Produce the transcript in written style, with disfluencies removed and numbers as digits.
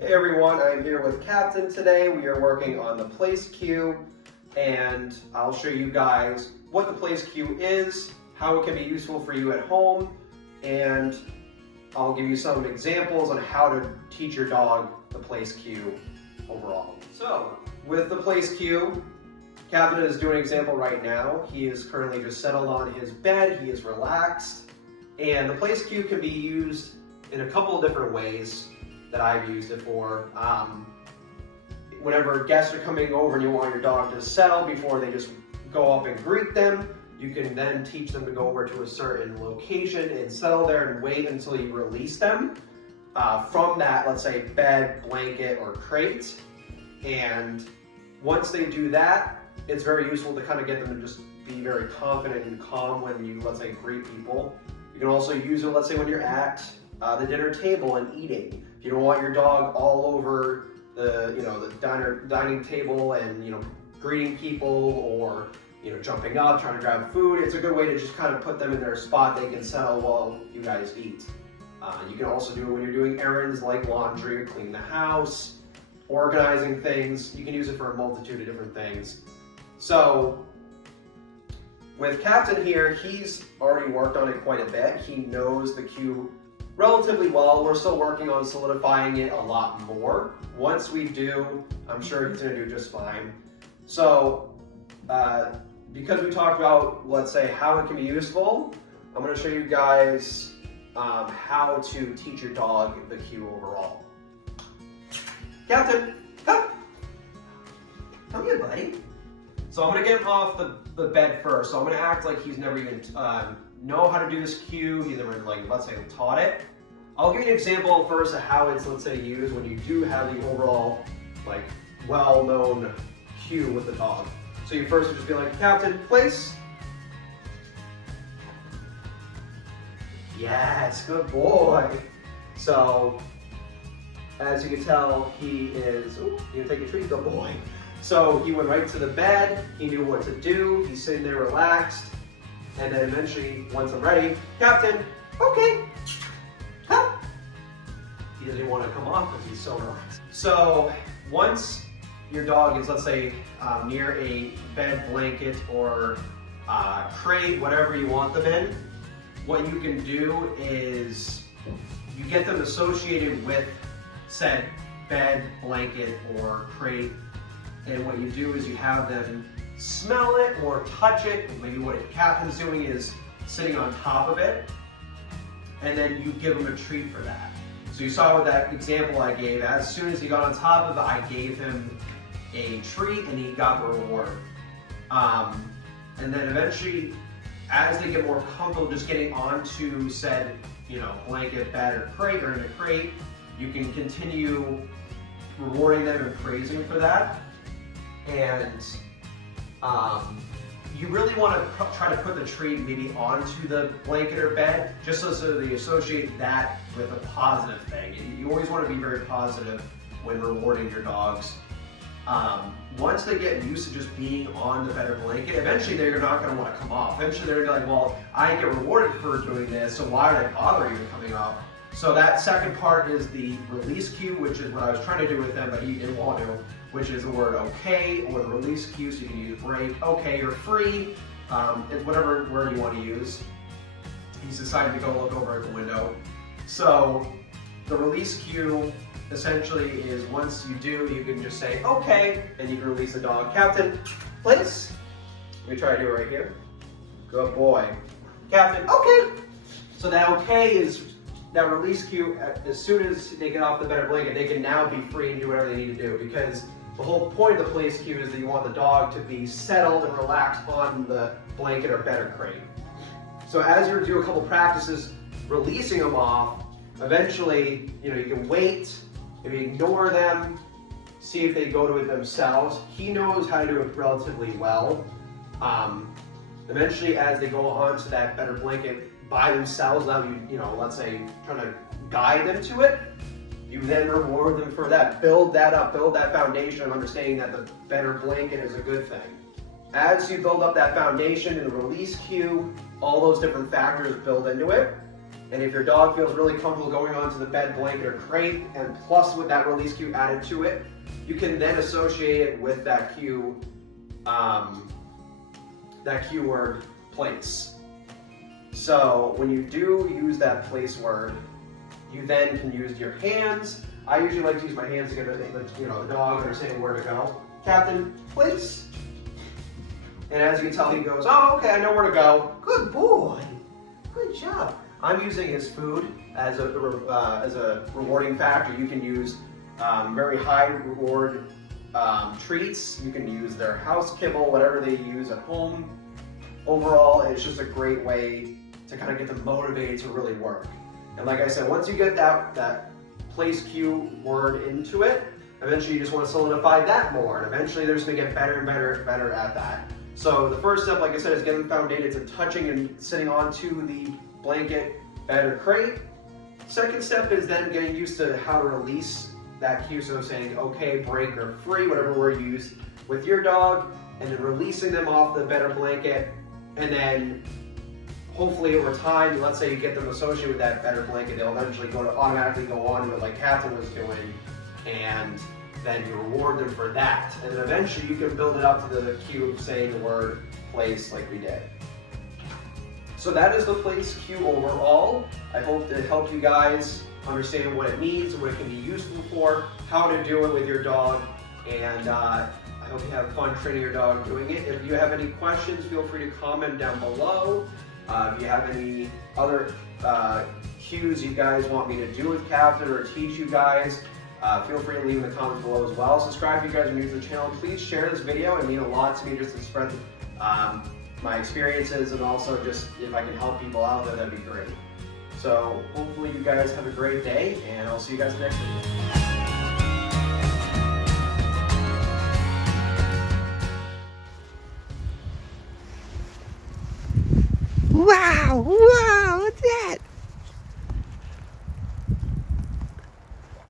Hey everyone, I'm here with Captain today. We are working on the place cue, and I'll show you guys what the place cue is, how it can be useful for you at home, and I'll give you some examples on how to teach your dog the place cue overall. So, with the place cue, Captain is doing an example right now. He is currently just settled on his bed, he is relaxed, and the place cue can be used in a couple of different ways that I've used it for. Whenever guests are coming over and you want your dog to settle before they just go up and greet them, you can then teach them to go over to a certain location and settle there and wait until you release them from that, let's say, bed, blanket, or crate. And once they do that, it's very useful to kind of get them to just be very confident and calm when you, let's say, greet people. You can also use it, let's say, when you're at the dinner table and eating. If you don't want your dog all over the, the dining table and, greeting people or, jumping up, trying to grab food, it's a good way to just kind of put them in their spot. They can settle while you guys eat. You can also do it when you're doing errands like laundry or cleaning the house, organizing things. You can use it for a multitude of different things. So with Captain here, he's already worked on it quite a bit. He knows the cue relatively well. We're still working on solidifying it a lot more. Once we do, I'm sure he's gonna do just fine. So, because we talked about, let's say, how it can be useful, I'm gonna show you guys how to teach your dog the cue overall. Captain, come. Come here, buddy. So I'm gonna get him off the bed first. So I'm gonna act like he's never even know how to do this cue. He's never, let's say, taught it. I'll give you an example first of how it's, let's say, used when you do have the overall, well-known cue with the dog. So you first would just be like, Captain, place. Yes, good boy. So, as you can tell, he is, you're gonna take a treat, good boy. So he went right to the bed, he knew what to do, he's sitting there relaxed, and then eventually, once I'm ready, Captain, okay, come. He doesn't even want to come off because he's so relaxed. So once your dog is, let's say, near a bed, blanket, or crate, whatever you want them in, what you can do is you get them associated with said bed, blanket, or crate, and what you do is you have them smell it or touch it. Maybe what Captain's doing is sitting on top of it, and then you give them a treat for that. So you saw with that example I gave, as soon as he got on top of it, I gave him a treat and he got the reward. And then eventually, as they get more comfortable just getting onto said, blanket, bed, or crate, or in a crate, you can continue rewarding them and praising them for that. And you really want to try to put the treat maybe onto the blanket or bed, just so they associate that with a positive thing. You always want to be very positive when rewarding your dogs. Once they get used to just being on the bed or blanket, eventually they're not going to want to come off. Eventually they're going to be like, well, I get rewarded for doing this, so why would I bother even coming off? So that second part is the release cue, which is what I was trying to do with them, but he didn't want to, which is the word okay, or the release cue, so you can use break, okay, you're free, it's whatever word you want to use. He's decided to go look over at the window. So the release cue essentially is once you do, you can just say okay, and you can release the dog. Captain, place. Let me try to do it right here. Good boy. Captain, okay. So that okay is that release cue. As soon as they get off the bed or blanket, they can now be free and do whatever they need to do, because the whole point of the place cue is that you want the dog to be settled and relaxed on the blanket or bed or crate. So as you do a couple practices releasing them off, eventually, you can wait, maybe ignore them, see if they go to it themselves. He knows how to do it relatively well. Eventually, as they go onto that bed or blanket by themselves, now let's say, trying to guide them to it, you then reward them for that. Build that up, build that foundation of understanding that the bed or blanket is a good thing. As you build up that foundation and the release cue, all those different factors build into it. And if your dog feels really comfortable going onto the bed, blanket, or crate, and plus with that release cue added to it, you can then associate it with that cue word place. So when you do use that place word, you then can use your hands. I usually like to use my hands to get the dog understanding where to go. Captain, place. And as you can tell, he goes, oh, okay, I know where to go. Good boy. Good job. I'm using his food as a rewarding factor. You can use very high reward treats. You can use their house kibble, whatever they use at home. Overall, it's just a great way to kind of get them motivated to really work. And like I said, once you get that place cue word into it, eventually you just want to solidify that more, and eventually they're just going to get better and better at that. So the first step, like I said, is getting foundated to touching and sitting onto the blanket, bed, or crate. Second step is then getting used to how to release that cue, so saying okay, break, or free, whatever word you use with your dog, and then releasing them off the bed or blanket, and then hopefully over time, let's say you get them associated with that bed or blanket, they'll eventually automatically go on to it like Captain was doing, and then you reward them for that. And then eventually you can build it up to the cue of saying the word place like we did. So that is the place cue overall. I hope to help you guys understand what it means, what it can be useful for, how to do it with your dog, and I hope you have fun training your dog doing it. If you have any questions, feel free to comment down below. If you have any other cues you guys want me to do with Captain or teach you guys, feel free to leave in the comments below as well. Subscribe if you guys are new to the channel. Please share this video. It means a lot to me just to spread my experiences, and also just if I can help people out, that'd be great. So hopefully you guys have a great day, and I'll see you guys next video. Wow, what's that?